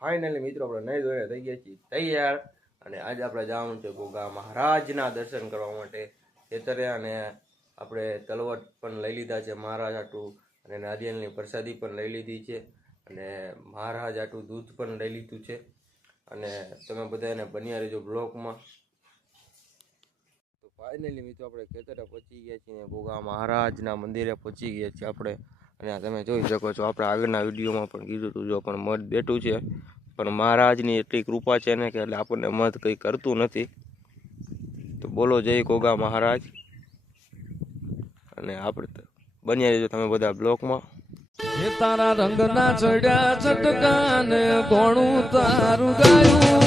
Finally મિત્રો આપણે નહીં ધોઈને થઈ ગયા છીએ તૈયાર અને આજે આપણે જવાનું છે ગોગા મહારાજના દર્શન કરવા માટે ખેતરે અને આપણે તલવટ પણ લઈ લીધા છે મહારાજ આટું અને નારિયેળની પ્રસાદી પણ લઈ લીધી છે અને મહારાજ આટું દૂધ પણ લઈ લીધું છે અને તમે બધા એને બન્યા રહેજો બ્લોકમાં. તો ફાઇનલી મિત્રો આપણે ખેતરે પહોંચી ગયા છીએ ગોગા મહારાજના મંદિરે પહોંચી ગયા છીએ આપણે અને તમે જોઈ શકો છો આપણે આગળના વિડીયોમાં પણ કીધું હતું જો પણ મધ બેઠું છે પણ મહારાજની એટલી કૃપા છે ને કે એટલે આપણને મધ કંઈ કરતું નથી. તો બોલો જય ગોગા મહારાજ અને આપણે બન્યા રહેજો તમે બધા બ્લોકમાં. તારા રંગના ચડ્યા ચટકાને કોણું તારું ગાયું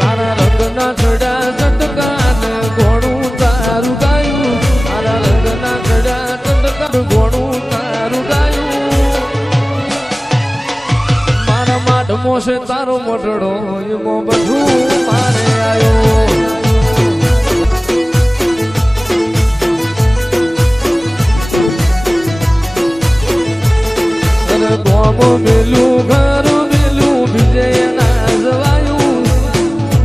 તારા રંગના ચડ્યા ચટકાને કોણું તારું ગાયું તારા રંગના ચડ્યા ચટકાન કોણું તારું ગાયું મારા માટ મોસે તારો મોટડો એમાં બધું મારે આવ્યો ગોમ મેલું ઘર મેલું વિજય ના જવાયું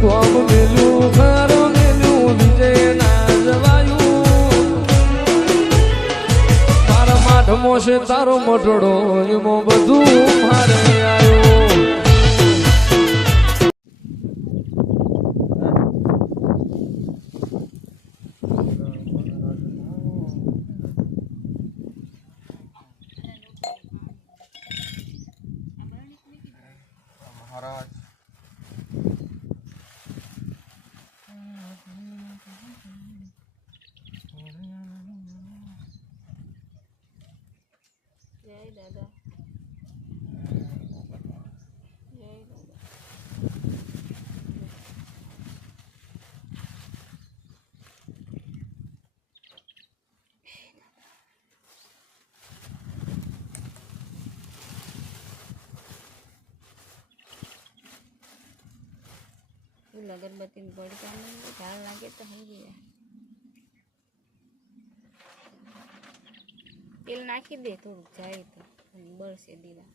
ગોમ મેલું ઘર મેલું વિજય ના જવાયું મારા માઠ મોસે તારો મોટડો એમાં બધું મારે આવ્યો મહારાજ જય દાદા જય દાદા અગરબત્તી પડતા ઝાડ લાગે તો સમજી જાય તેલ નાખી દે થોડુંક જાય તો બળશે દીવા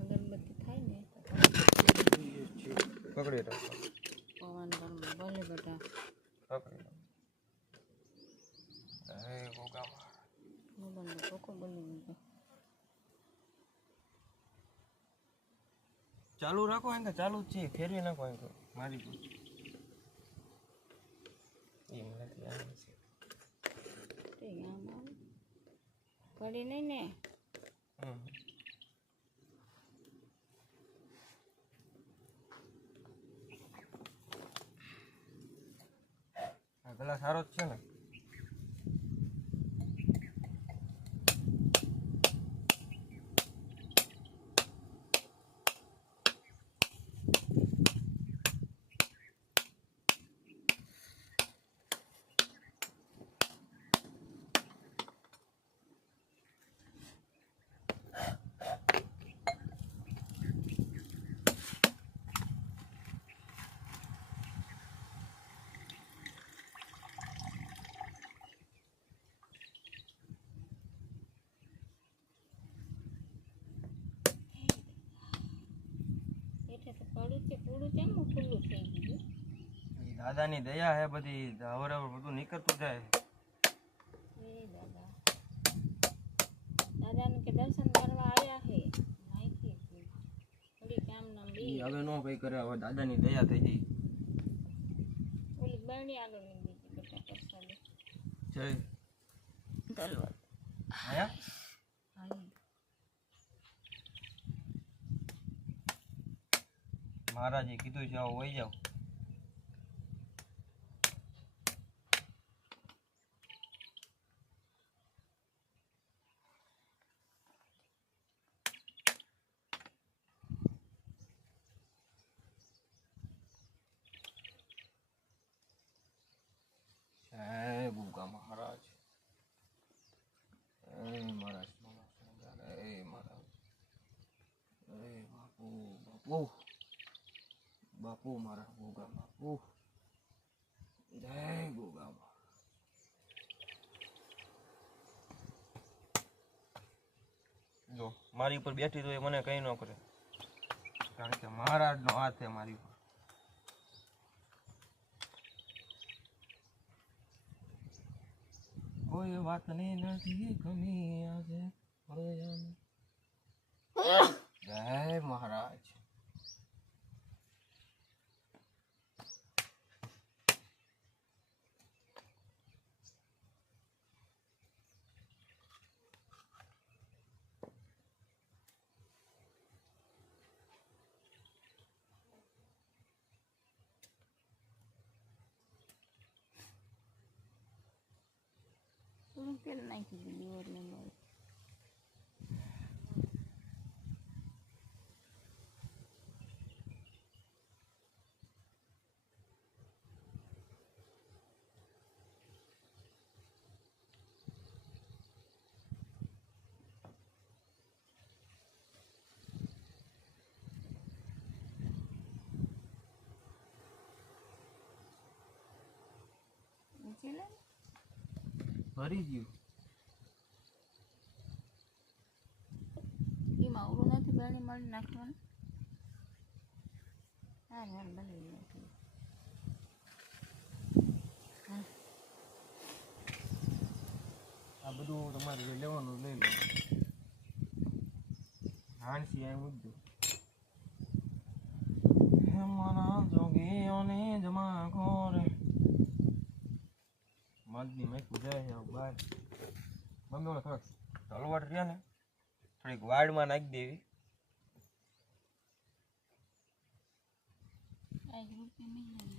અગરબત્તી થાય ને પકડી રાખો પવન ઘરમાં ભલે બેટા પકડી રાખો હે ગોગા મોબાઈલનો કોકો બોલી દીધો ચાલુ રાખો એમ ચાલુ જ છે ફેરવી નાખો એમ મારી પડી નહીં ને પેલા સારો જ છે ને પૂરું કેમ ખુલ્લું થઈ ગયું દાદાની દયા હે બધી હવર બધું નીકળતું જાય એ દાદા દાદાને કે દર્શન કરવા આવ્યા હે માહિતી થોડી કામ ના બી હવે નો કઈ કરે હવે દાદાની દયા થઈ ગઈ ઓલી બરણી આગળ લઈ દીધી બેટા પ્રસાદ જય તલવાર આયા મહારાજે કીધું છે આવો વહી જાઓ જય ગોગા મહારાજ મહારાજ મહારાજ બાપુ બાપુ બાપુ મારા ગોગા બાપુ જય ગોગા મારી ઉપર બેઠી તો એ મને કંઈ ન કરે, કારણ કે મહારાજનો હાથ છે મારી ઉપર. કોઈ વાતની નથી કમી આજે જય મહારાજ. થોડું તેલ નાખી દીધું એટલે બસ. ઊંચી લે ને. ભરી ગયું. એમાં અવળું નથી બેણી મળી નાખવાનું. હા હાલ બનાવી નાખી. આ બધું તમારે જે લેવાનું લઈ લો. હાંસી આ મુદ્દો હે મારા જોગીઓની જમા ખોરે મદની મેકું જાય છે બહાર. મમ્મી ઓલા થોડાક તલવાર રહ્યા ને થોડીક વાડમાં નાખી દેવી. આ જ રૂપિયા નહીં